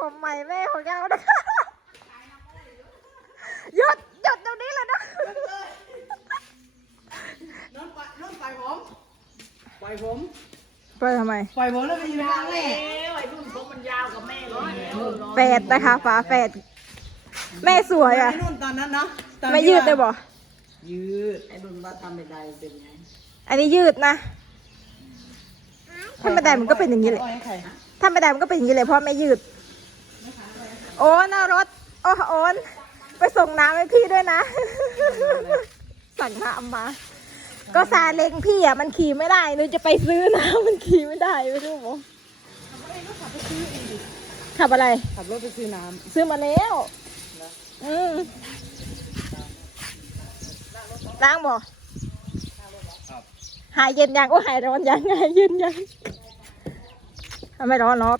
ผมใหม่แม่ของเรานะคะหยุดหยุดตรงนี้เลยนะน้องปล่อยน้องปล่อยผมปล่อยผมไปทำไมปล่อยผมแล้วไปยืนข้างแม่แฝดนะคะฝาแฝดแม่สวยอะไอ้นุ่นตอนนั้นเนาะไม่ยืดได้บ่ยืดไอ้นุ่นว่าทำไม่ได้เป็นไงอันนี้ยืดนะถ้าไม่ได้มันก็เป็นอย่างนี้เลยถ้าไม่ได้มันก็เป็นอย่างนี้เลยเพราะไม่ยืด โอ้นเอารถโอ้โอนไปส่งน้ำให้พี่ด้วยนะ สั่งน้ำมา ก็ซาเล้งพี่อะมันขี่ไม่ได้หนูจะไปซื้อน้ำมันขี่ไม่ได้ไม่รู้หมอขับอะไร ขับรถไปซื้อน้ซื้อมาแล้วอืมล้างบ่หายเย็นยังโอ้หายร้อนยังหายเย็นยังถ้าไม่ร้อนหรอก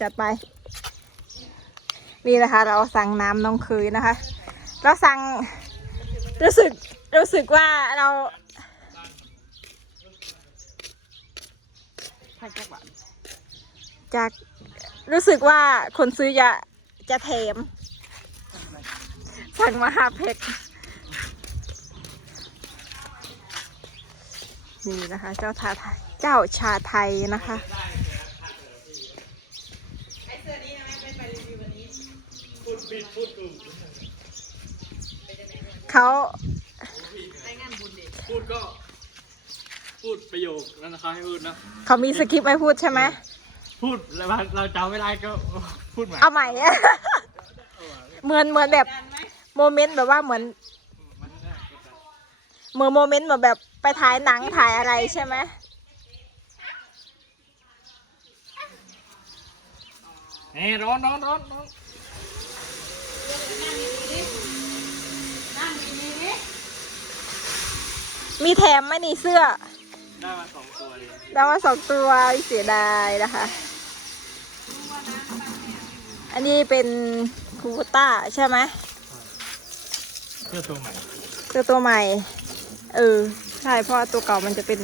จัดไป นี่นะคะ เราสั่งน้ำน้องเคยนะคะ เราสั่งรู้สึกรู้สึกว่าเราจากรู้สึกว่าคนซื้อจะจะแถมสั่งมาห้าแพ็คนี่นะคะ เจ้าทาไทยเจ้าชาไทยนะคะ เขาพูดก็ พูดประโยคนั้นนะคะให้พูดนะ เขามีสคริปต์ให้พูดใช่ไหม พูดแล้วเราจำไม่ได้ก็พูดใหม่เอาใหม่ เหมือนเหมือนแบบโมเมนต์แบบว่าเหมือนเหมือนโมเมนต์เหมือนแบบไปถ่ายหนังถ่ายอะไรใช่ไหมเฮ้ร้อนร้อนร้อนร้อน มีแถมไหมนี่เสื้อ ได้มาสองตัวเลยได้มาสองตัวเสียดายนะคะ อันนี้เป็นคูโบต้าใช่ไหมเสื้อตัวใหม่เสื้อตัวใหม่ เออ ใช่เพราะว่าตัวเก่ามันจะเป็น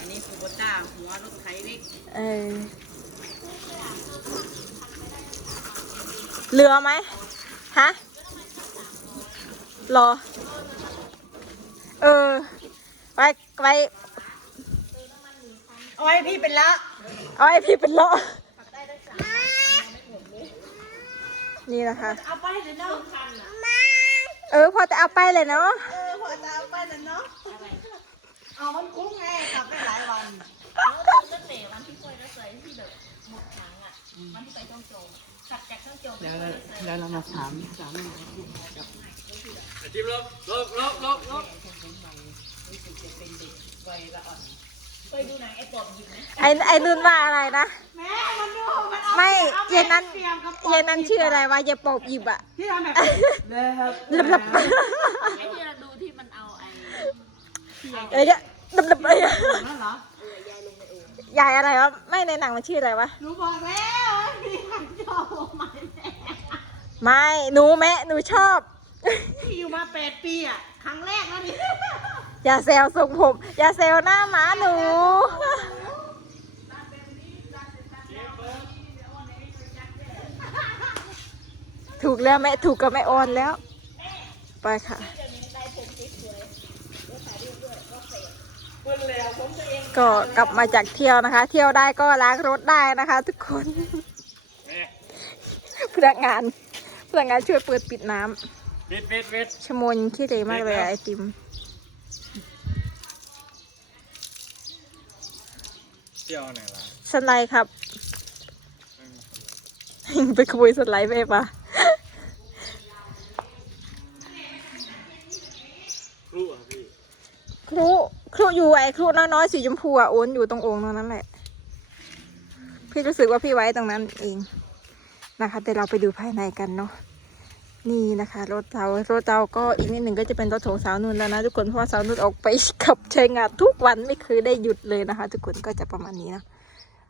อันนี้คูโบต้าหัวรถไถเล็กเออเรือไหม ฮะรอ เออไปไปเอาไว้พี่เป็นละเอาให้พี่เป็นล้อนี่นะคะเอาไปเลยเนาะเออ พอจะเอาไปเลยเนาะเออพอจะเอาไปเลยเนาะเอามันคุ้มไงขับได้หลายวันแล้วแล้วเรามาถามถามจิ้มลบลบลบลบลบไอ้ไอ้นุ่นว่าอะไรนะแม่มันดูมันเอาไม่เย็นนั้นเตรียมกระป๋องเย็นนั้นชื่ออะไรวะเยปอบหยิบอะที่ทำแบบเลยครับลับลับไอ้ที่เราดูที่มันเอาไอ้เอ้ยลับลับเลยอะนั่นเหรอ ยายอะไรวะไม่ในหนังมันชื่ออะไรวะหนูบอกแล้วพี่ขันชอบผมมาแน่ไม่หนูแม่หนูชอบพี่อยู่มาแปดปีอะครั้งแรกแล้วนี่อย่าเซลทรงผม อย่าเซลหน้าหมาหนู ถูกแล้วแม่ถูกกับแม่ออนแล้ว ไปค่ะ ก็กลับมาจากเที่ยวนะคะ เที่ยวได้ก็ล้างรถได้นะคะ ทุกคน พนักงานพนักงานช่วยเปิดปิดน้ำเวทเวทเวทชะมนขี้เหร่มากเลยอะไอติม เที่ยวไหนวะสไลด์ครับ ไปขโมยสไลด์ไปปะครูอะพี่ครู ครูอยู่ไอ้ครูน้อยๆสีชมพูอะโอนอยู่ตรงโอ่งตรงนั้นแหละ พี่รู้สึกว่าพี่ไว้ตรงนั้นเองนะคะแต่เราไปดูภายในกันเนาะนี่นะคะ รถเรารถเราก็อีกนิดหนึ่งก็จะเป็นรถของสาวนุ่นแล้วนะทุกคนเพราะว่าสาวนุ่นออกไปขับใช้งานทุกวันไม่เคยได้หยุดเลยนะคะ ทุกคนก็จะประมาณนี้นะ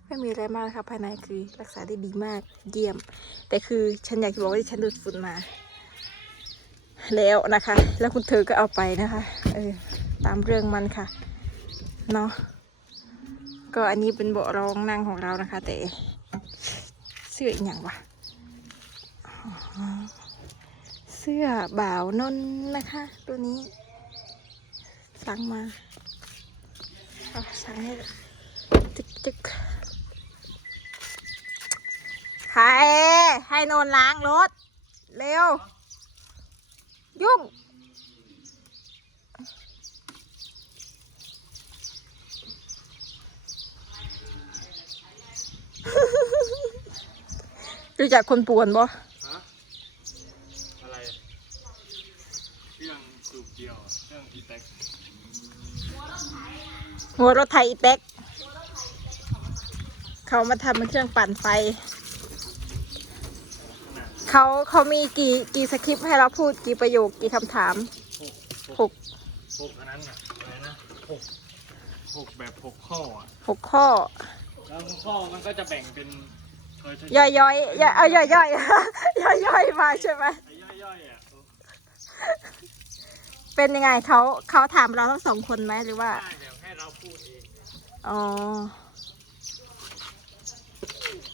ไม่มีอะไรมากนะคะภายในคือรักษาได้ดีมากเยี่ยม แต่คือฉันอยากจะบอกว่าฉันดูดฝุ่นมา แล้วนะคะ แล้วคุณเธอก็เอาไปนะคะ เออ ตามเรื่องมันค่ะ เนาะก็อันนี้เป็นเบาะรองนั่งของเรานะคะ แต่เสื้ออีกอย่างวะเสื้อบ่าวนนนะคะ ตัวนี้ สั่งมาเอาสั่งให้จึกจึกใครให้นนล้างรถ เร็ว ยุ่ง รู้จักคนป่วนบ่ฮะอะไรเครื่องสูบเดียวเครื่องอีแท็กหัวรถไทยอีเต็กเขามาทำเป็นเครื่องปั่นไฟ เขาเขามีกี่กี่สคริปต์ให้เราพูดกี่ประโยคกี่คำถามหกหกหกอันนั้นอะอะไรนะหกหกแบบหกข้ออะหกข้อ แล้วข้อมันก็จะแบ่งเป็นเค ยย่อยย่อยย่อยเอาย่อยย่อยย่อยย่อยมาใช่ไหมไอ้ย่อยๆอะเป็นยังไงเขาเขาถามเราทั้งสองคนไหมหรือว่าได้เดี๋ยวให้เราพูดเองอ๋อ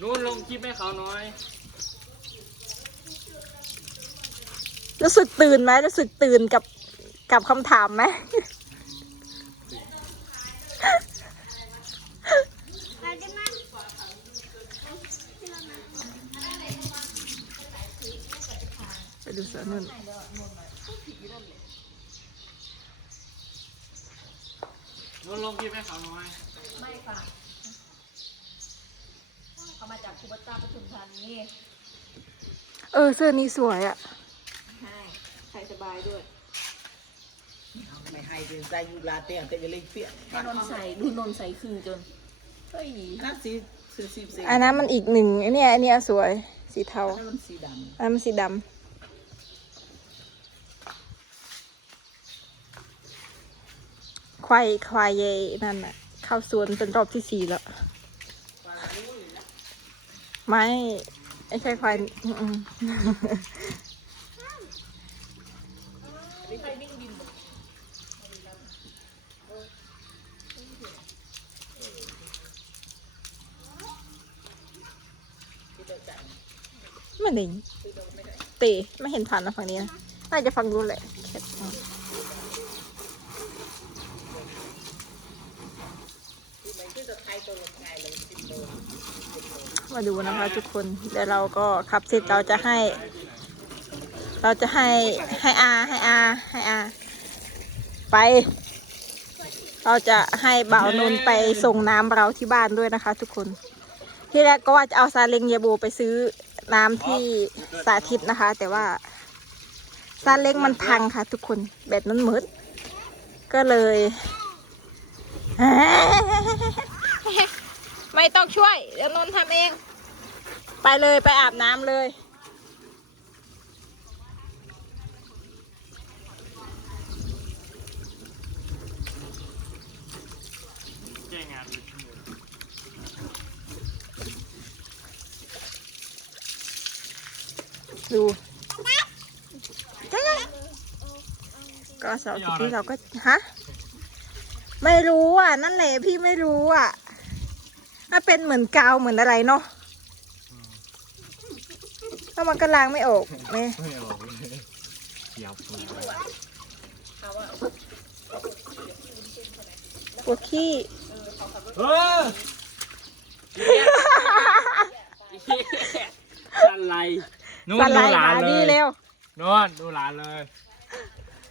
นู้นลงคลิปให้เขาน้อยรู้สึกตื่นไหมรู้สึกตื่นกับกับคำถามไหม ดูสวนนุ่นนู้นลงคลิปให้เขาน้อย ไม่ค่ะเขามาจากคูเบต้าปทุมธานีเออเสื้อนี้สวยอะใช่ใส่สบายด้วยไม่ให้เป็นใจอยู่ลาเตียงแต่ยังเล็กเปี้ยให้นนท์ใส่ดูนนท์ใส่คือจนเฮ้ยนั่นสีสีสีสีอันนั้นมันอีกหนึ่งไอเนี่ยอันเนี้ยสวยสีเทานั่นมันสีดอันนั้นมันสีดำ ควายควายเยนั่นน่ะเข้าสวนเป็นรอบที่สี่แล้วไม่ไม่ใช่ควายมไม่ได้เตะไม่เห็นผ่านมาฝั่งนี้นะน่าจะฟังรู้แหละ มมาดูนะคะทุกคนเดี๋ยวเราก็ขับเสร็จเราจะให้ เราจะให้ให้อาให้อาให้อาไป เราจะให้บ่าวนนไปส่งน้ำเราที่บ้านด้วยนะคะ ทุกคน ที่แรกก็ว่าจะเอาซาเล้งยาโบไปซื้อน้ำที่สาธิตนะคะ แต่ว่าซาเล้งมันพังค่ะ ทุกคนแบตมันมืดก็เลย ไม่ต้องช่วย เดี๋ยวนนท์ทำเอง ไปเลยไปอาบน้ำเลยแก้งานเป็นชั่วโมงดูก็สอบที่เราก็ฮะไม่รู้อะ นั่นแหละพี่ไม่รู้อะ มันเป็นเหมือนกาวเหมือนอะไรเนาะแล้วมันก็ล้างไม่ออกแม่ไม่ออกเลยเสียบเลยปวดขี้เอออะไรนู้นดูหลานเลดียเร็วนู้นดูหลานเลย